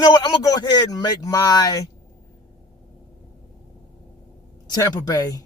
know what? I'm going to go ahead and make my Tampa Bay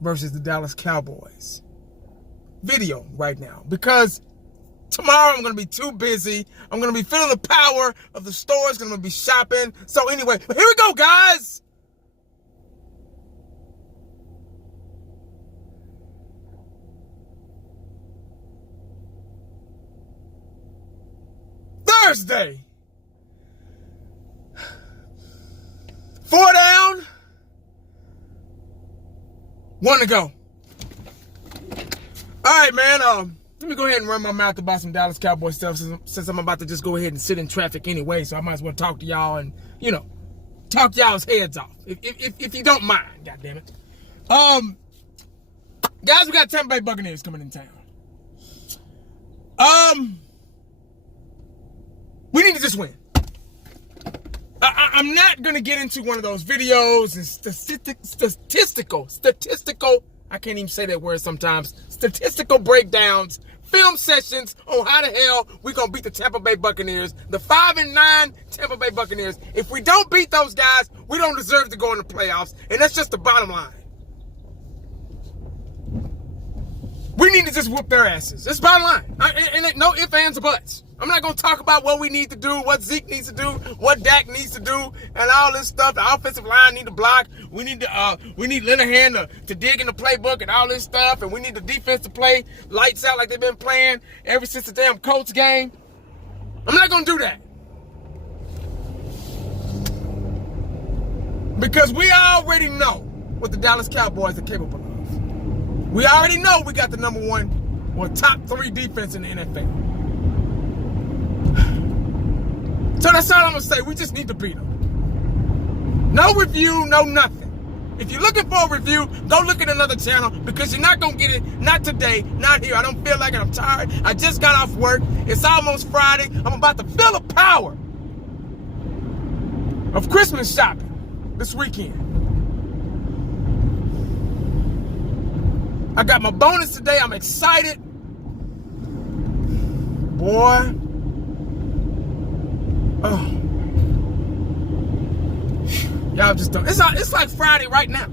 versus the Dallas Cowboys video right now. Because tomorrow I'm going to be too busy. I'm going to be feeling the power of the stores. Going to be shopping. So anyway, here we go, guys. Thursday. 4 down. 1 to go. All right, man. Let me go ahead and run my mouth about some Dallas Cowboys stuff since I'm about to just go ahead and sit in traffic anyway. So I might as well talk to y'all and, you know, talk y'all's heads off. If you don't mind, goddammit. Guys, we got Tampa Bay Buccaneers coming in town. We need to just win. I'm not going to get into one of those videos and statistical, I can't even say that word sometimes, statistical breakdowns, film sessions on how the hell we're going to beat the Tampa Bay Buccaneers, the 5-9 Tampa Bay Buccaneers. If we don't beat those guys, we don't deserve to go in the playoffs, and that's just the bottom line. We need to just whoop their asses. That's the bottom line. And no ifs, ands, or buts. I'm not going to talk about what we need to do, what Zeke needs to do, what Dak needs to do, and all this stuff. The offensive line need to block. We need Linehan to dig in the playbook and all this stuff. And we need the defense to play lights out like they've been playing ever since the damn Colts game. I'm not going to do that. Because we already know what the Dallas Cowboys are capable of. We already know we got the number 1 or top 3 defense in the NFL. So that's all I'm going to say. We just need to beat them. No review, no nothing. If you're looking for a review, go look at another channel because you're not going to get it. Not today, not here. I don't feel like it. I'm tired. I just got off work. It's almost Friday. I'm about to feel the power of Christmas shopping this weekend. I got my bonus today. I'm excited. Boy. Oh. Y'all just don't. It's like Friday right now.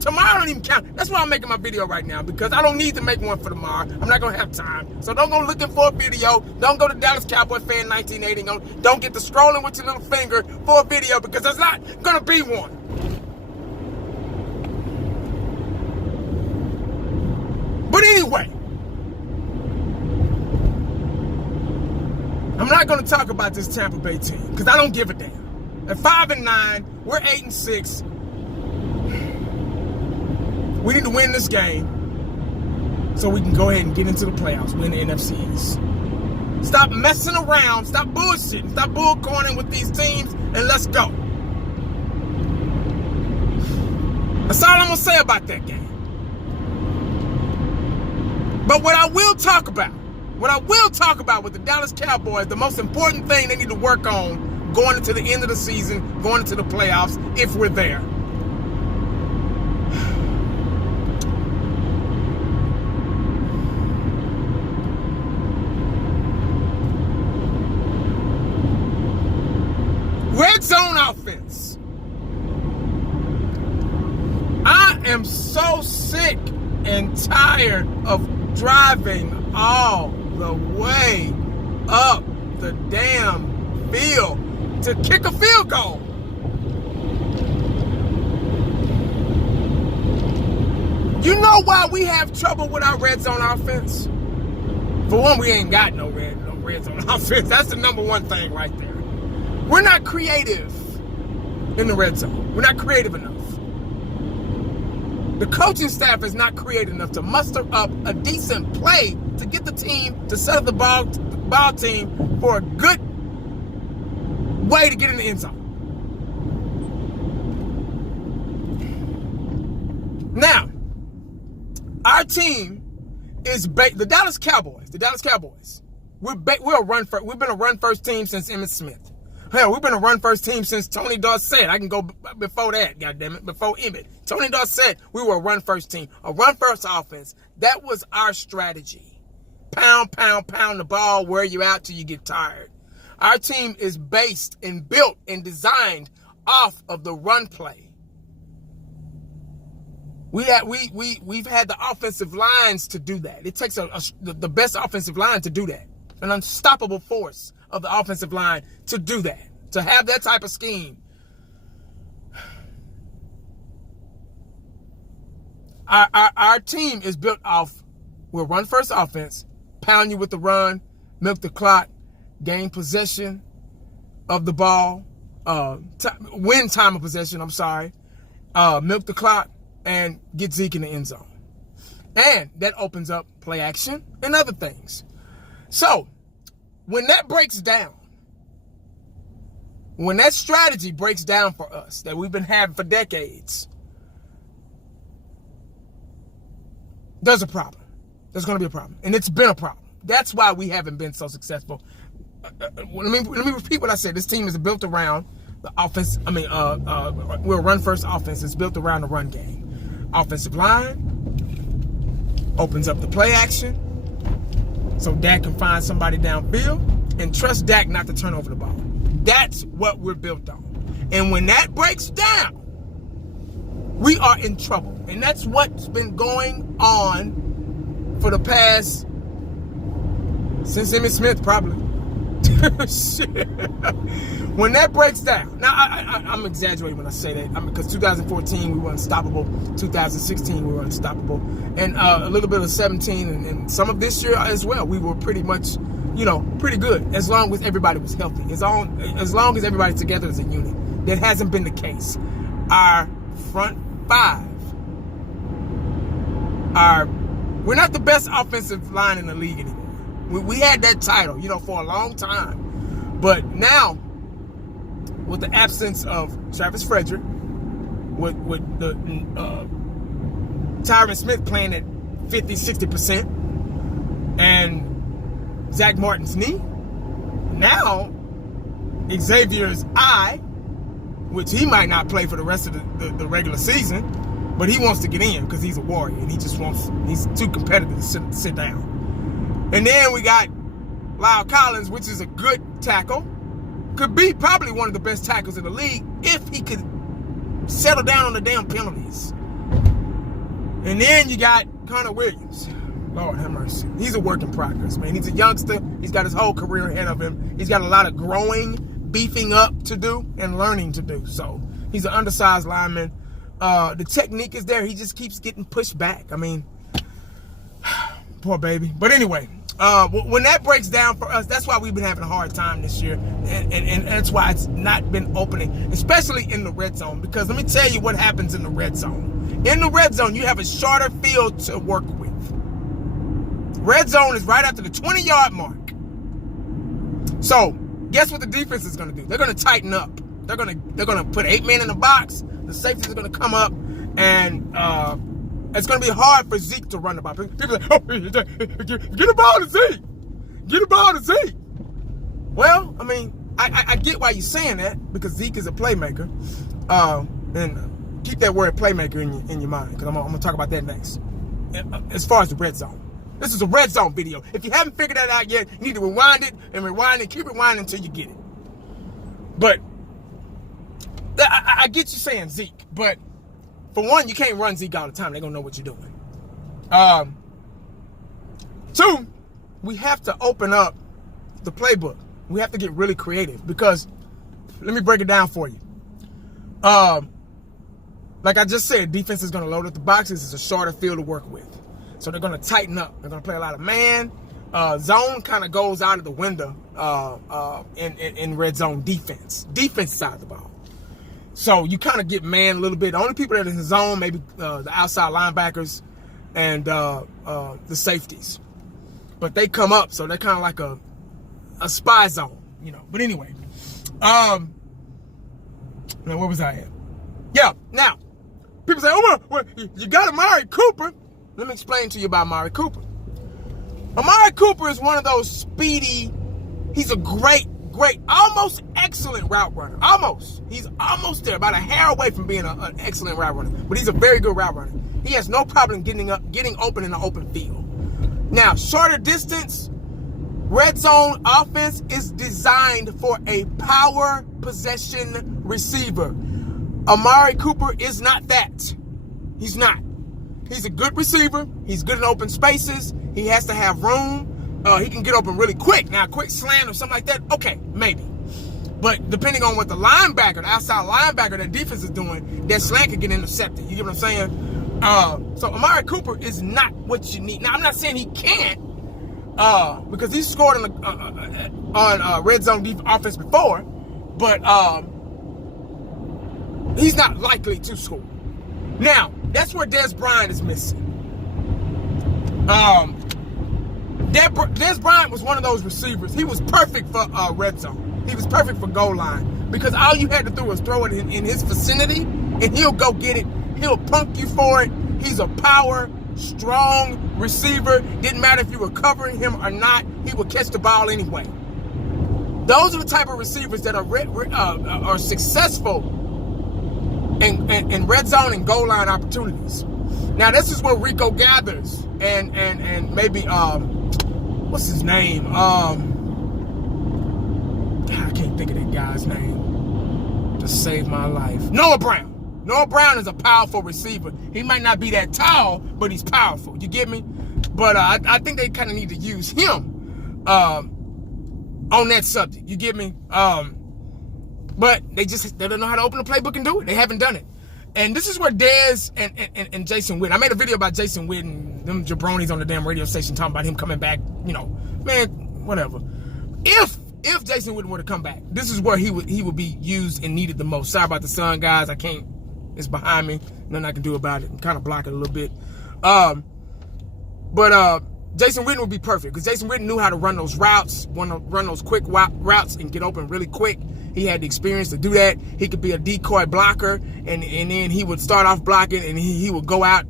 Tomorrow don't even count. That's why I'm making my video right now, because I don't need to make one for tomorrow. I'm not going to have time. So don't go looking for a video. Don't go to Dallas Cowboy Fan 1980. Don't get to scrolling with your little finger for a video, because there's not going to be one. But anyway, I'm not going to talk about this Tampa Bay team because I don't give a damn. At 5-9, we're 8-6. We need to win this game so we can go ahead and get into the playoffs, win the NFC East. Stop messing around, stop bullshitting, stop bullcorning with these teams, and let's go. That's all I'm going to say about that game. But what I will talk about with the Dallas Cowboys, the most important thing they need to work on going into the end of the season, going into the playoffs, if we're there. Red zone offense. I am so sick and tired of driving all the way up the damn field to kick a field goal. You know why we have trouble with our red zone offense? For one, we ain't got no red zone offense. That's the number one thing right there. We're not creative in the red zone. We're not creative enough. The coaching staff is not creative enough to muster up a decent play to get the team to set up the ball team for a good way to get in the end zone. Now, our team is the Dallas Cowboys. We've been a run first team since Emmitt Smith. Hell, we've been a run first team since Tony Dorsett. I can go before that, goddammit, before Emmitt. Tony Dorsett, we were a run first team, a run first offense. That was our strategy. Pound the ball, wear you out till you get tired. Our team is based and built and designed off of the run play. We've had the offensive lines to do that. It takes the best offensive line to do that. An unstoppable force of the offensive line to do that. To have that type of scheme. Our team is built off, we'll run first offense, pound you with the run, milk the clock, gain possession of the ball, win time of possession, milk the clock, and get Zeke in the end zone. And that opens up play action and other things. So, when that breaks down, when that strategy breaks down for us that we've been having for decades, there's a problem. There's going to be a problem. And it's been a problem. That's why we haven't been so successful. Let me repeat what I said. This team is built around the offense. We'll run first offense. It's built around the run game. Offensive line opens up the play action so Dak can find somebody downfield and trust Dak not to turn over the ball. That's what we're built on. And when that breaks down, we are in trouble. And that's what's been going on for the past, since Emmitt Smith, probably. Shit. When that breaks down, now I'm exaggerating when I say that, because 2014 we were unstoppable, 2016 we were unstoppable, and a little bit of 17 and some of this year as well. We were pretty much, pretty good as long as everybody was healthy, as long as everybody's together as a unit. That hasn't been the case. Our front five we're not the best offensive line in the league anymore. We had that title, for a long time. But now, with the absence of Travis Frederick, with the Tyron Smith playing at 50, 60%, and Zach Martin's knee, now Xavier's eye, which he might not play for the rest of the regular season, but he wants to get in because he's a warrior and he's too competitive to sit down. And then we got Lyle Collins, which is a good tackle. Could be probably one of the best tackles in the league if he could settle down on the damn penalties. And then you got Connor Williams. Lord have mercy. He's a work in progress, man. He's a youngster. He's got his whole career ahead of him. He's got a lot of growing, beefing up to do, and learning to do. So he's an undersized lineman. The technique is there. He just keeps getting pushed back. Poor baby. But anyway, when that breaks down for us, that's why we've been having a hard time this year. And that's why it's not been opening, especially in the red zone. Because let me tell you what happens in the red zone. In the red zone, you have a shorter field to work with. Red zone is right after the 20-yard mark. So, guess what the defense is going to do? They're going to tighten up. They're going to put 8 men in the box. The safeties are going to come up, and it's going to be hard for Zeke to run the ball. People are like, get the ball to Zeke. Get the ball to Zeke. Well, I get why you're saying that, because Zeke is a playmaker. And keep that word playmaker in your mind, because I'm going to talk about that next. As far as the red zone. This is a red zone video. If you haven't figured that out yet, you need to rewind it, keep rewinding until you get it. But I get you saying Zeke, but for one, you can't run Zeke all the time. They're going to know what you're doing. 2, we have to open up the playbook. We have to get really creative, because let me break it down for you. Like I just said, defense is going to load up the boxes. It's a shorter field to work with. So they're going to tighten up. They're going to play a lot of man. Zone kind of goes out of the window in red zone defense side of the ball. So you kind of get man a little bit. The only people that are in the zone, maybe the outside linebackers and the safeties. But they come up, so they're kind of like a spy zone, But anyway, now where was I at? Yeah, now, people say, well, you got Amari Cooper. Let me explain to you about Amari Cooper. Amari Cooper is one of those speedy, he's a great, almost excellent route runner. Almost. He's almost there, about a hair away from being an excellent route runner. But he's a very good route runner. He has no problem getting open in the open field. Now, shorter distance, Red zone offense is designed for a power possession receiver. Amari Cooper is not that. He's not. He's a good receiver. He's good in open spaces. He has to have room. He can get open really quick. Now, a quick slant or something like that, okay, maybe. But depending on what the linebacker, the outside linebacker, that defense is doing, that slant could get intercepted. You get what I'm saying? So Amari Cooper is not what you need. Now, I'm not saying he can't, because he scored on red zone offense before, but he's not likely to score. Now, that's where Dez Bryant is missing. Dez Bryant was one of those receivers. He was perfect for red zone. He was perfect for goal line, because all you had to do was throw it in his vicinity, and he'll go get it. He'll punk you for it. He's a power, strong receiver. Didn't matter if you were covering him or not. He would catch the ball anyway. Those are the type of receivers that are successful in red zone and goal line opportunities. Now, this is where Rico Gathers and maybe what's his name? I can't think of that guy's name. Just saved my life. Noah Brown. Noah Brown is a powerful receiver. He might not be that tall, but he's powerful. You get me? But I think they kind of need to use him on that subject. You get me? But they don't know how to open a playbook and do it. They haven't done it. And this is where Dez and Jason Witten. I made a video about Jason Witten, them jabronis on the damn radio station talking about him coming back. You know, man, whatever. If Jason Witten were to come back, this is where he would be used and needed the most. Sorry about the sun, guys. I can't. It's behind me. Nothing I can do about it. I'm kind of blocking a little bit. But Jason Witten would be perfect, because Jason Witten knew how to run those routes, run those quick routes and get open really quick. He had the experience to do that. He could be a decoy blocker, and then he would start off blocking, and he would go out.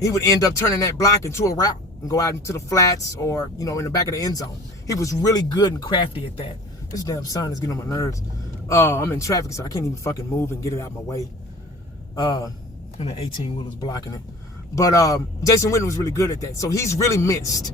He would end up turning that block into a route and go out into the flats or, in the back of the end zone. He was really good and crafty at that. This damn sun is getting on my nerves. I'm in traffic, so I can't even fucking move and get it out of my way. And the 18-wheeler's blocking it. But Jason Witten was really good at that. So he's really missed.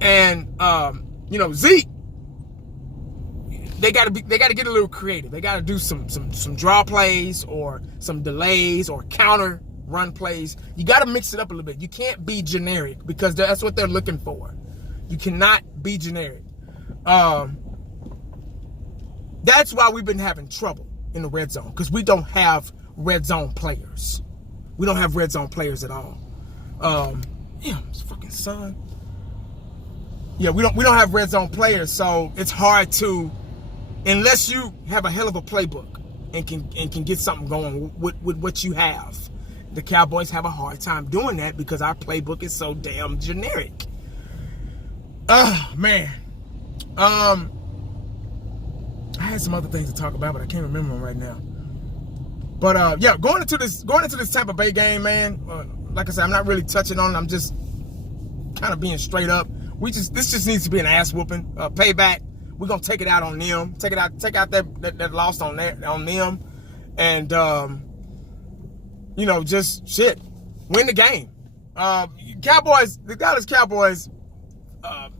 And Zeke, they gotta get a little creative. They gotta do some draw plays or some delays or counter run plays. You gotta mix it up a little bit. You can't be generic, because that's what they're looking for. You cannot be generic. That's why we've been having trouble in the red zone, because we don't have red zone players. We don't have red zone players at all. It's fucking sun. Yeah, we don't have red zone players, so it's hard to, unless you have a hell of a playbook and can get something going with what you have. The Cowboys have a hard time doing that because our playbook is so damn generic. Man. I had some other things to talk about, but I can't remember them right now. But yeah, going into this Tampa Bay game, man. Like I said, I'm not really touching on it. I'm just kind of being straight up. This just needs to be an ass whooping, payback. We're gonna take it out on them. Take out that loss on them, and just shit, win the game. Cowboys, the Dallas Cowboys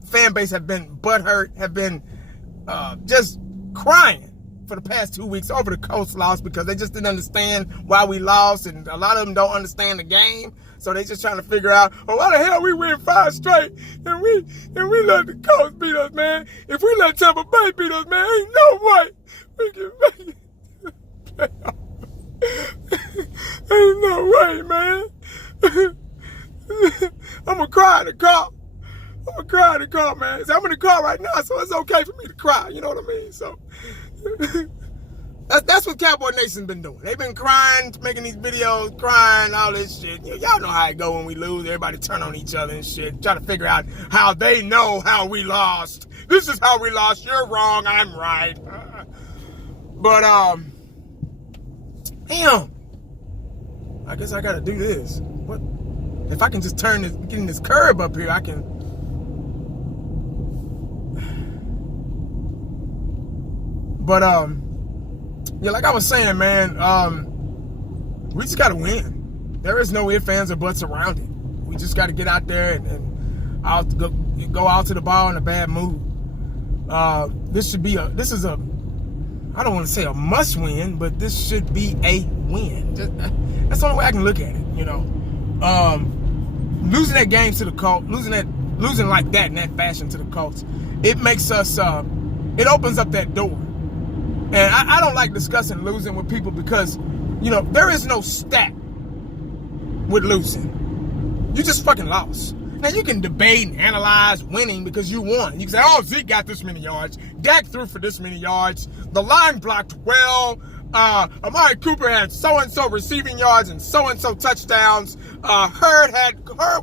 fan base have been butthurt, have been just crying for the past 2 weeks over the Colts loss, because they just didn't understand why we lost, and a lot of them don't understand the game, so they just trying to figure out, why the hell we win 5 straight and we let the Colts beat us, man. If we let Tampa Bay beat us, man, ain't no way we can make it. Ain't no way, man. I'm gonna cry in the car. Man. So I'm in the car right now, so it's okay for me to cry. You know what I mean? So that's what Cowboy Nation's been doing. They've been crying, making these videos, crying, all this shit. Y'all know how it go when we lose. Everybody turn on each other and shit, try to figure out how they know how we lost. This is how we lost. You're wrong. I'm right. But damn. I guess I gotta do this. What if I can just get in this curb up here? I can. But yeah, like I was saying, man, we just gotta win. There is no ifs, ands, or buts around it. We just gotta get out there and I'll go out to the ball in a bad mood. This is a, I don't want to say a must win, but this should be a win. That's the only way I can look at it, you know. Losing that game to the Colts, losing like that in that fashion to the Colts, it makes us, it opens up that door. And I don't like discussing losing with people because, you know, there is no stat with losing. You just fucking lost. Now, you can debate and analyze winning because you won. You can say, oh, Zeke got this many yards. Dak threw for this many yards. The line blocked well. Amari Cooper had so-and-so receiving yards and so-and-so touchdowns. Hurd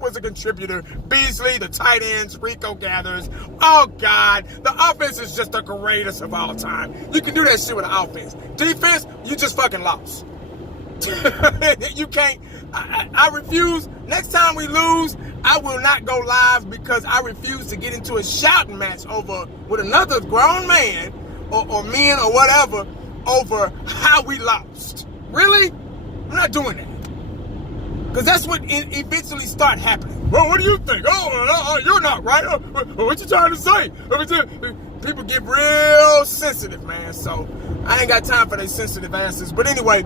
was a contributor. Beasley, the tight ends, Rico gathers. Oh, God. The offense is just the greatest of all time. You can do that shit with the offense. Defense, you just fucking lost. You can't. I refuse. Next time we lose, I will not go live because I refuse to get into a shouting match over with another grown man or men or whatever over how we lost. Really? I'm not doing that. Because that's what eventually start happening. Well, what do you think? Oh, you're not right. What you trying to say? People get real sensitive, man. So I ain't got time for their sensitive asses. But anyway,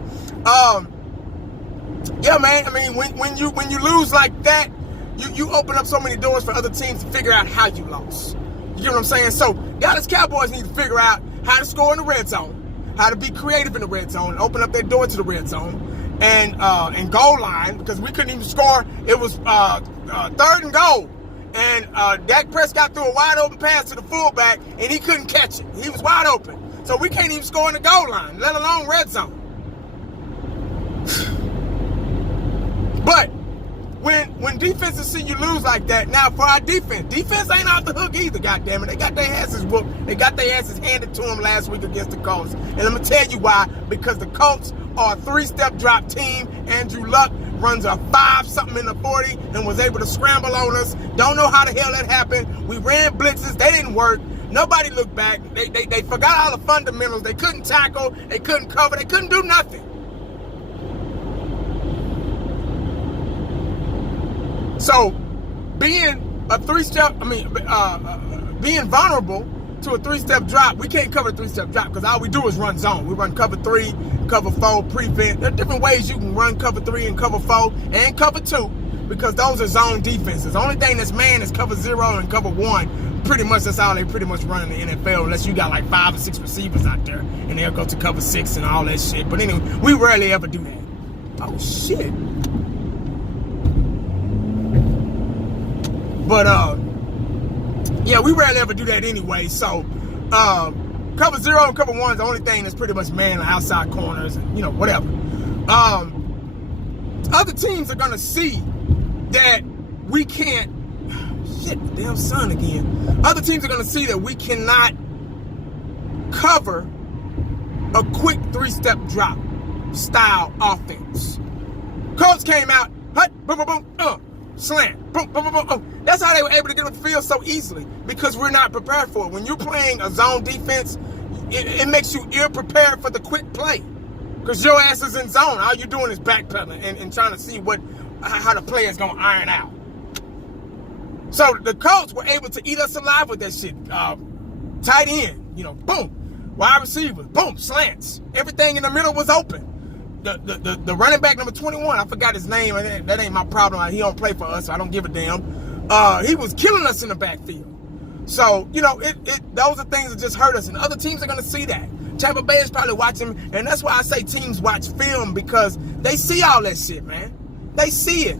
yeah, man. I mean, when you lose like that, you open up so many doors for other teams to figure out how you lost. You get what I'm saying? So Dallas Cowboys need to figure out how to score in the red zone, how to be creative in the red zone, and open up their door to the red zone and goal line, because we couldn't even score. It was 3rd and goal. And Dak Prescott threw a wide open pass to the fullback, and he couldn't catch it. He was wide open. So we can't even score in the goal line, let alone red zone. But when defenses see you lose like that, now for our defense ain't off the hook either, goddammit. They got their asses whooped. They got their asses handed to them last week against the Colts. And I'm going to tell you why. Because the Colts are a 3-step drop team. Andrew Luck runs a 5-something in the 40 and was able to scramble on us. Don't know how the hell that happened. We ran blitzes. They didn't work. Nobody looked back. They forgot all the fundamentals. They couldn't tackle. They couldn't cover. They couldn't do nothing. So, being being vulnerable to a 3-step drop, we can't cover a 3-step drop because all we do is run zone. We run cover 3, cover 4, prevent. There are different ways you can run cover 3 and cover 4 and cover 2 because those are zone defenses. The only thing that's man is cover 0 and cover 1. Pretty much that's all they pretty much run in the NFL unless you got like 5 or 6 receivers out there and they'll go to cover 6 and all that shit. But anyway, we rarely ever do that. Oh, shit. But, yeah, we rarely ever do that anyway. So, cover 0 and cover 1 is the only thing that's pretty much man on outside corners and, you know, whatever. Other teams are going to see that we can't, shit, the damn sun again. Other teams are going to see that we cannot cover a quick 3-step drop style offense. Colts came out, hut, boom, boom, boom, slam, boom, boom, boom, boom, boom. That's how they were able to get on the field so easily because we're not prepared for it. When you're playing a zone defense, it makes you ill-prepared for the quick play because your ass is in zone. All you're doing is backpedaling and trying to see how the play is going to iron out. So the Colts were able to eat us alive with that shit. Tight end, you know, boom. Wide receivers, boom, slants. Everything in the middle was open. The running back number 21, I forgot his name. That ain't my problem. He don't play for us, so I don't give a damn. He was killing us in the backfield. So, you know, those are things that just hurt us. And other teams are going to see that. Tampa Bay is probably watching. And that's why I say teams watch film because they see all that shit, man. They see it.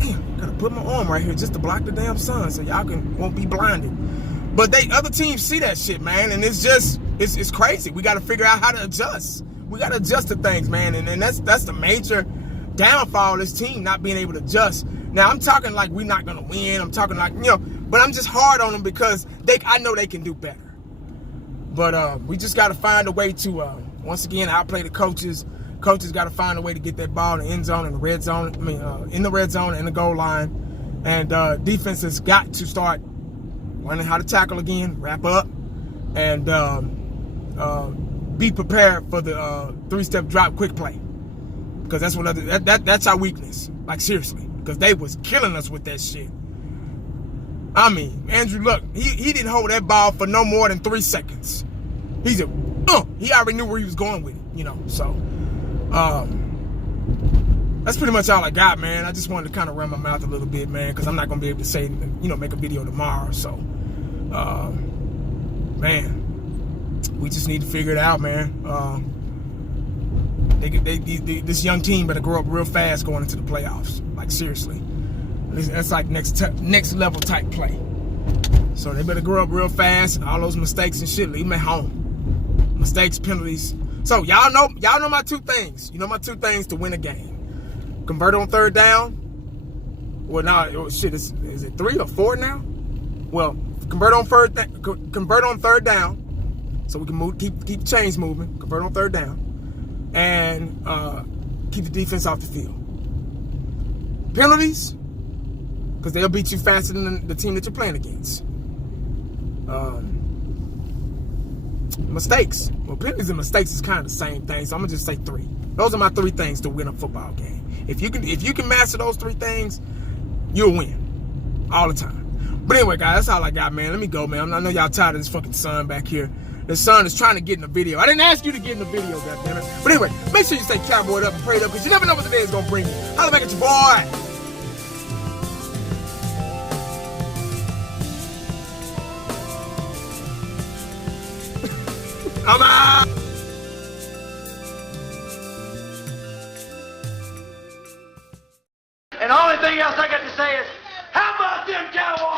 Damn, got to put my arm right here just to block the damn sun so y'all won't be blinded. But other teams see that shit, man. And it's just, it's crazy. We got to figure out how to adjust. We got to adjust to things, man. And that's the major downfall of this team, not being able to adjust. Now, I'm talking like we're not going to win. I'm talking like, you know, but I'm just hard on them because I know they can do better. But we just got to find a way to, once again, outplay the coaches. Coaches got to find a way to get that ball in the end zone and the red zone. I mean, in the red zone and the goal line. And defenses got to start learning how to tackle again, wrap up, and be prepared for the 3-step drop quick play. Because that's that's our weakness. Like, seriously. Because they was killing us with that shit. I mean, Andrew Luck, he didn't hold that ball for no more than 3 seconds. He already knew where he was going with it, you know. So, that's pretty much all I got, man. I just wanted to kind of run my mouth a little bit, man, because I'm not going to be able to say, you know, make a video tomorrow. So, man, we just need to figure it out, man. This young team better grow up real fast going into the playoffs. Like, seriously. That's like next level type play. So they better grow up real fast, and all those mistakes and shit, leave them at home. Mistakes, penalties. So y'all know my 2 things. You know my 2 things to win a game. Convert on 3rd down. Well, now shit, is it 3 or 4 now? Well, convert on 3rd down, so we can keep the chains moving. Convert on 3rd down, and keep the defense off the field. Penalties, because they'll beat you faster than the team that you're playing against. Mistakes. Well, penalties and mistakes is kind of the same thing, so I'm gonna just say 3. Those are my 3 things to win a football game. If you can master those 3 things, you'll win all the time. But anyway, guys, that's all I got, man. Let me go, man. I know y'all tired of this fucking son back here. The son is trying to get in the video. I didn't ask you to get in the video, goddammit. But anyway, make sure you stay cowboyed up and prayed up, because you never know what the day is gonna bring you. Holla back at your boy. I'm out. And the only thing else I got to say is, how about them Cowboys?